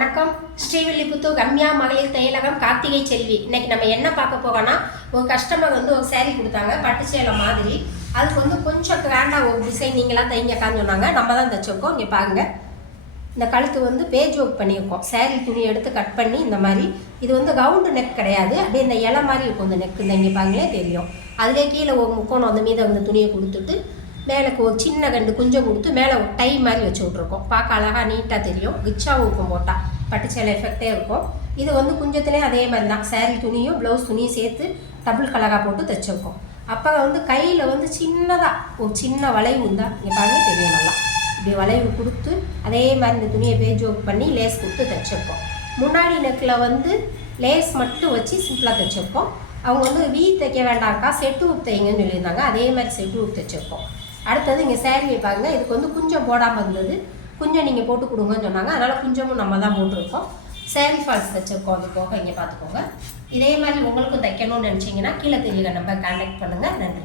வணக்கம். ஸ்ரீவில்லிபுத்தூர் ரம்யா மகளிர் தையலகம் கார்த்திகை செல்வி. இன்னைக்கு நம்ம என்ன பார்க்க போறோம்னா, ஒரு கஸ்டமர் ஒரு சேரீ கொடுத்தாங்க, பட்டு சேலை மாதிரி. அதுக்கு கொஞ்சம் கிராண்டாக ஒரு டிசைன் நீங்களாம் தைங்கக்கான்னு சொன்னாங்க. நம்ம தான் தைச்சிருக்கோம். இங்கே பாருங்க, இந்த கழுத்து பேஜ் ஒர்க் பண்ணியிருக்கோம். சேரீ துணி எடுத்து கட் பண்ணி இந்த மாதிரி. இது ரவுண்டு நெக் கிடையாது, அப்படியே இந்த இலை மாதிரி இருக்கும். இந்த நெக் இந்த இங்கே பாருங்களே தெரியும். அதிலே கீழே ஒரு முக்கோணம் அந்த மீது அந்த துணியை கொடுத்துட்டு மேலுக்கு ஒரு சின்ன கண்டு குஞ்சம் கொடுத்து மேலே ஒரு டை மாதிரி வச்சு விட்ருக்கோம். பார்க்க அழகாக நீட்டாக தெரியும். ரிச்சாகவும் இருக்கும், போட்டால் பட்டு சேலை எஃபெக்டே இருக்கும். இது குஞ்சத்துலேயே அதே மாதிரி தான் சேரீ துணியும் ப்ளவுஸ் துணியும் சேர்த்து டபுள் கலராக போட்டு தைச்சிருக்கோம். அப்புறம் கையில் சின்னதாக ஒரு சின்ன வளைவு இருந்தால் இங்கே பாருங்க தெரியும். நல்லா இப்படி வளைவு கொடுத்து அதே மாதிரி இந்த துணியை பேஜ் ஒர்க் பண்ணி லேஸ் கொடுத்து தைச்சிருக்கோம். முன்னாடி நெக்கில் லேஸ் மட்டும் வச்சு சிம்பிளாக தைச்சிருக்கோம். அவங்க வீ தைக்க வேண்டாம்க்கா, செட்டு ஊப் தைங்கன்னு சொல்லியிருந்தாங்க. அதே மாதிரி செட்டு ஊப் தைச்சிருக்கோம். அடுத்தது இங்கே சேரீயை பாருங்கள். இதுக்கு குஞ்சம் போடாமல் இருந்தது, குஞ்சம் நீங்கள் போட்டு கொடுங்கன்னு சொன்னாங்க. அதனால் குஞ்சமும் நம்ம தான் போட்டிருக்கோம். சேரீ ஃபால்ஸ் தைச்சிருக்கோம். அது போக இங்கே பார்த்துக்கோங்க. இதே மாதிரி உங்களுக்கும் தைக்கணும்னு நினச்சிங்கன்னா கீழே தெரியல நம்பர் கான்டாக்ட் பண்ணுங்கள். நன்றி.